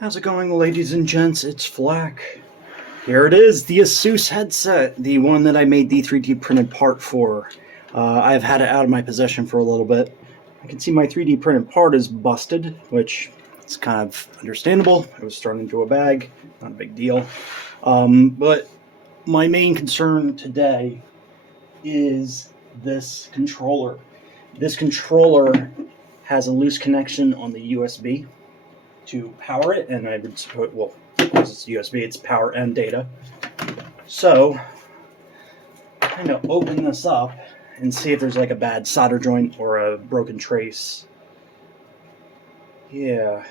How's it going, ladies and gents? It's Flack. Here it is, the ASUS headset, the one that I made the 3D printed part for. I've had it out of my possession for a little bit. I can see my 3D printed part is busted, which is kind of understandable. It was thrown into a bag, not a big deal. But my main concern today is this controller. This controller has a loose connection on the USB to power it, and I would suppose, well, because it's USB, it's power and data. So, I'm going to open this up and see if there's like a bad solder joint or a broken trace. Yeah,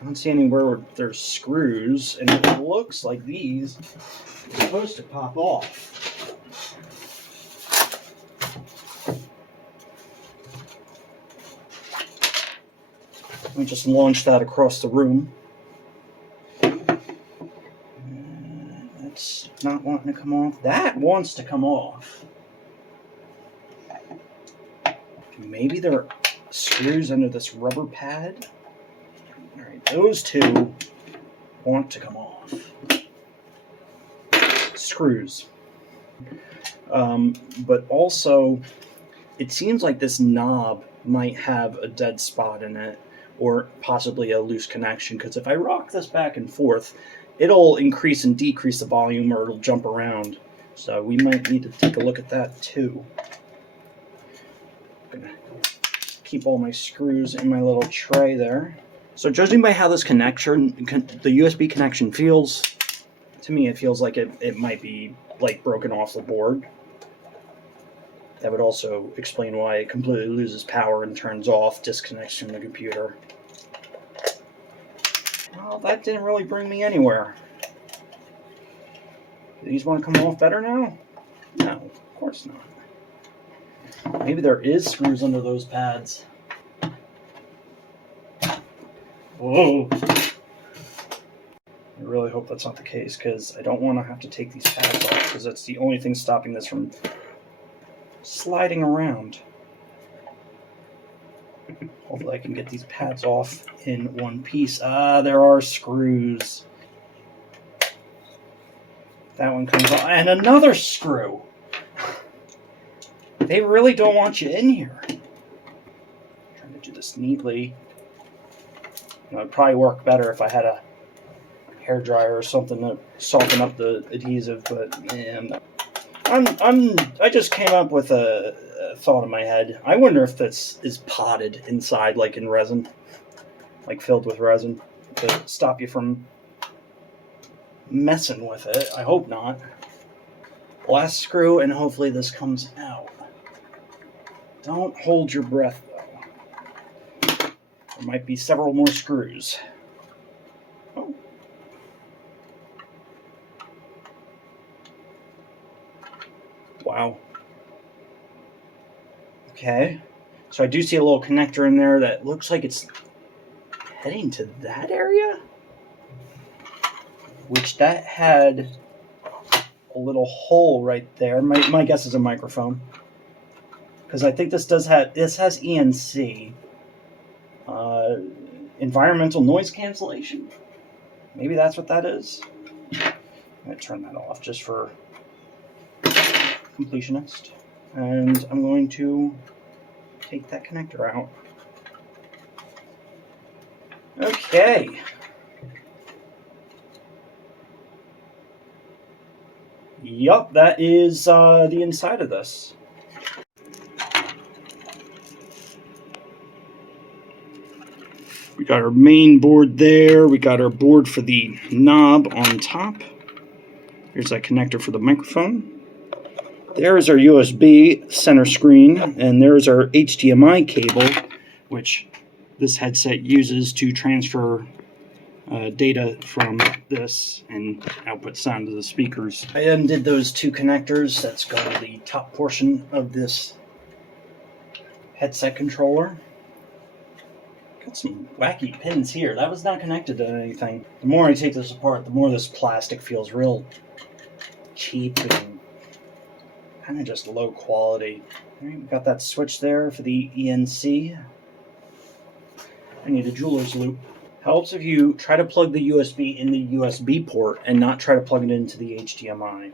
I don't see anywhere where there's screws, and it looks like these are supposed to pop off. Let me just launch that across the room. That's not wanting to come off. That wants to come off. Maybe there are screws under this rubber pad. Alright, those two want to come off. Screws. But also, it seems like this knob might have a dead spot in it, or possibly a loose connection, because if I rock this back and forth, it'll increase and decrease the volume, or it'll jump around. So we might need to take a look at that too. I'm gonna keep all my screws in my little tray there. So judging by how this connection, the USB connection feels, to me it feels like it might be like broken off the board. That would also explain why it completely loses power and turns off, disconnects from the computer. Well, that didn't really bring me anywhere. Do these want to come off better now? No, of course not. Maybe there is screws under those pads. Whoa! I really hope that's not the case, because I don't want to have to take these pads off, because that's the only thing stopping this from sliding around. Hopefully I can get these pads off in one piece. There are screws. That one comes off. And another screw! They really don't want you in here. I'm trying to do this neatly. It would probably work better if I had a hairdryer or something to soften up the adhesive, but man, I just came up with a thought in my head. I wonder if this is potted inside, like in resin, like filled with resin, to stop you from messing with it. I hope not. Last screw, and hopefully this comes out. Don't hold your breath, though. There might be several more screws. Oh. Wow. Okay. So I do see a little connector in there that looks like it's heading to that area, which that had a little hole right there. My guess is a microphone, because I think this has ENC, environmental noise cancellation. Maybe that's what that is. I'm going to turn that off just for completionist, and I'm going to take that connector out. Okay. Yup, that is the inside of this. We got our main board there. We got our board for the knob on top. Here's that connector for the microphone. There's our USB center screen, and there's our HDMI cable, which this headset uses to transfer data from this and output sound to the speakers. I undid those two connectors. That's go to the top portion of this headset controller. Got some wacky pins here. That was not connected to anything. The more I take this apart, the more this plastic feels real cheap and kind of just low quality. All right, we got that switch there for the ENC. I need a jeweler's loop. Helps if you try to plug the USB in the USB port and not try to plug it into the HDMI.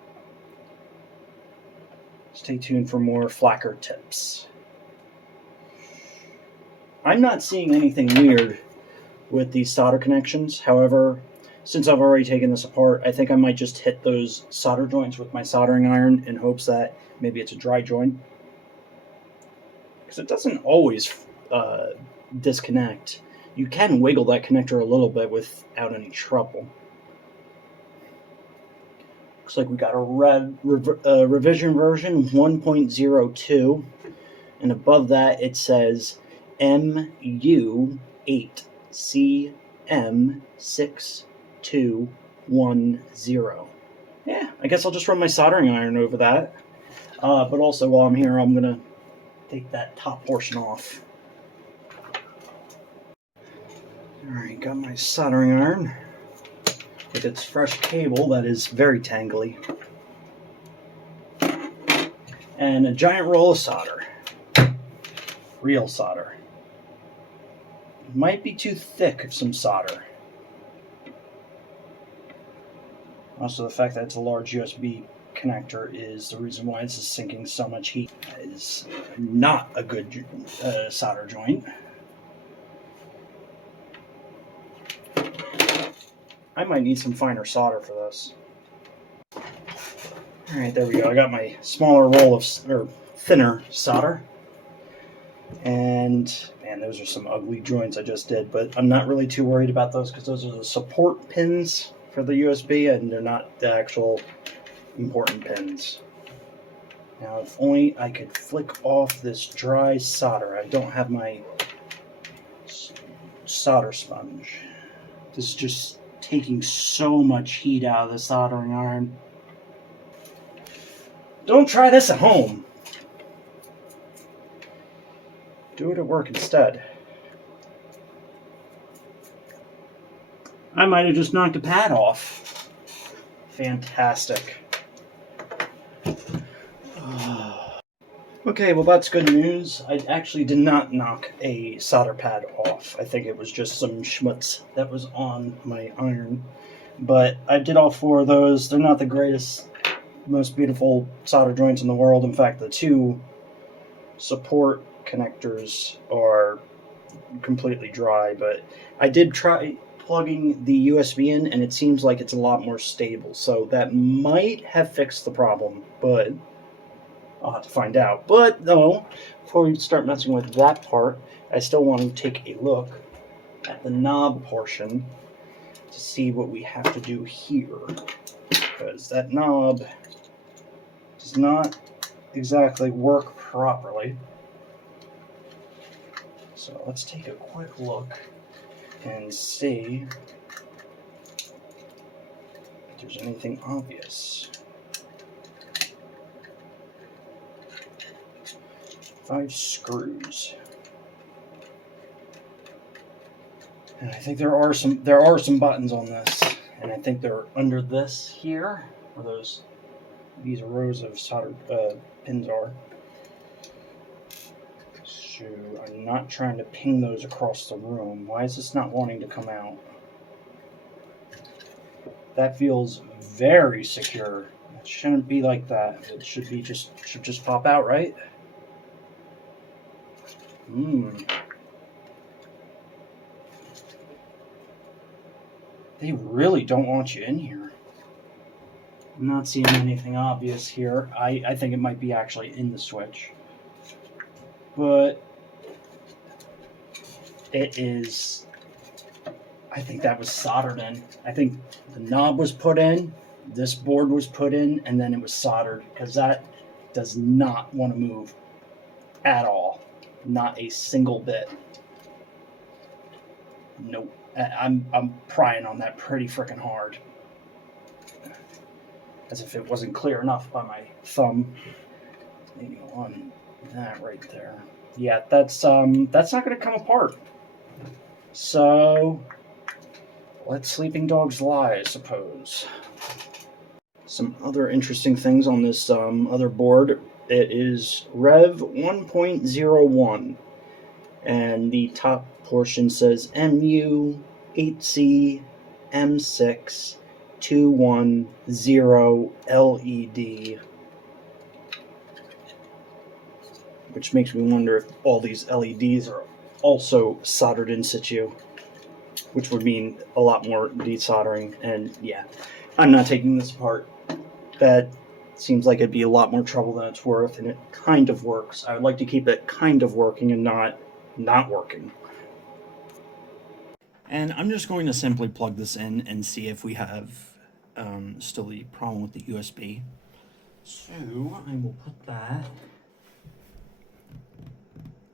Stay tuned for more Flacker tips. I'm not seeing anything weird with these solder connections. However, since I've already taken this apart, I think I might just hit those solder joints with my soldering iron in hopes that maybe it's a dry joint. Because it doesn't always disconnect. You can wiggle that connector a little bit without any trouble. Looks like we got a revision version 1.02, and above that it says MU8CM6210. Yeah, I guess I'll just run my soldering iron over that. But also while I'm here, I'm going to take that top portion off. Alright, got my soldering iron with its fresh cable that is very tangly. And a giant roll of solder. Real solder. Might be too thick of some solder. Also, the fact that it's a large USB connector is the reason why this is sinking so much heat. That is not a good solder joint. I might need some finer solder for this. Alright, there we go. I got my smaller roll of, or thinner solder. And, man, those are some ugly joints I just did, but I'm not really too worried about those because those are the support pins for the USB and they're not the actual important pins. Now, if only I could flick off this dry solder. I don't have my solder sponge. This is just taking so much heat out of the soldering iron. Don't try this at home. Do it at work instead. I might have just knocked a pad off. Fantastic. Okay, well that's good news. I actually did not knock a solder pad off. I think it was just some schmutz that was on my iron. But I did all four of those. They're not the greatest, most beautiful solder joints in the world. In fact, the two support connectors are completely dry. But I did try plugging the USB in, and it seems like it's a lot more stable. So that might have fixed the problem, but I'll have to find out. But no, before we start messing with that part, I still want to take a look at the knob portion to see what we have to do here. Because that knob does not exactly work properly. So let's take a quick look and see if there's anything obvious. 5 screws, and I think there are some buttons on this, and I think they're under this here, where these rows of solder pins are. So I'm not trying to ping those across the room. Why is this not wanting to come out? That feels very secure. It shouldn't be like that. It should just pop out, right? They really don't want you in here. I'm not seeing anything obvious here. I think it might be actually in the switch. But it is, I think that was soldered in. I think the knob was put in, this board was put in, and then it was soldered, because that does not want to move at all. Not a single bit. Nope. I'm prying on that pretty freaking hard. As if it wasn't clear enough by my thumb. Maybe on that right there. Yeah, that's not going to come apart. So let sleeping dogs lie, I suppose. Some other interesting things on this other board. It is Rev 1.01, and the top portion says MU 8C M6 210 LED, which makes me wonder if all these LEDs are also soldered in situ, which would mean a lot more desoldering. And yeah, I'm not taking this apart. That seems like it'd be a lot more trouble than it's worth, and it kind of works. I would like to keep it kind of working and not working. And I'm just going to simply plug this in and see if we have still the problem with the USB. So I will put that.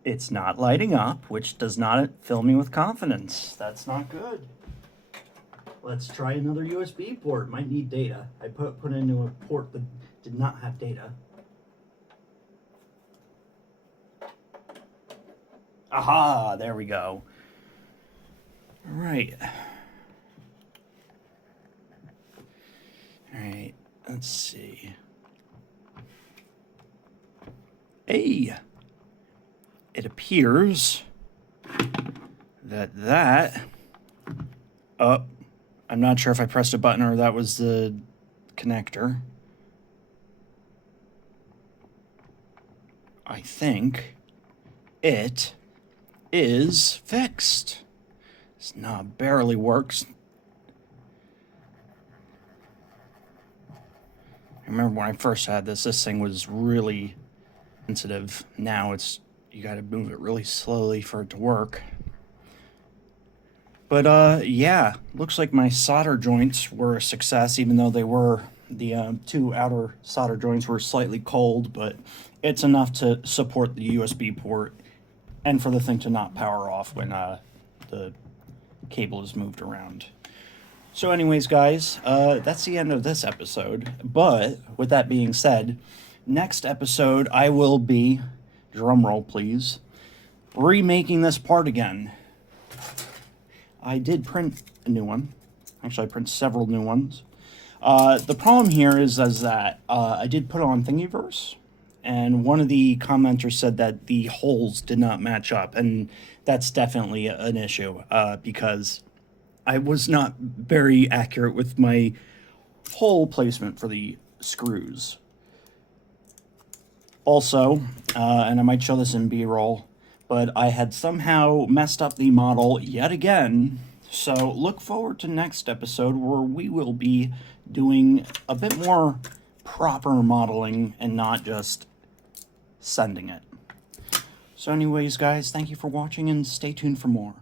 It's not lighting up, which does not fill me with confidence. That's not good. Let's try another USB port. Might need data. I put into a port that did not have data. Aha, there we go. All right. All right, let's see. Hey, it appears that I'm not sure if I pressed a button or that was the connector. I think it is fixed. This knob barely works. I remember when I first had this thing was really sensitive. Now you gotta move it really slowly for it to work. But yeah, looks like my solder joints were a success, even though they were, the two outer solder joints were slightly cold, but it's enough to support the USB port and for the thing to not power off when the cable is moved around. So anyways, guys, that's the end of this episode. But with that being said, next episode I will be, drumroll please, remaking this part again. I did print a new one. Actually, I printed several new ones. The problem here is that I did put it on Thingiverse, and one of the commenters said that the holes did not match up, and that's definitely an issue, because I was not very accurate with my hole placement for the screws. Also, and I might show this in B-roll, but I had somehow messed up the model yet again. So look forward to next episode where we will be doing a bit more proper modeling and not just sending it. So anyways, guys, thank you for watching and stay tuned for more.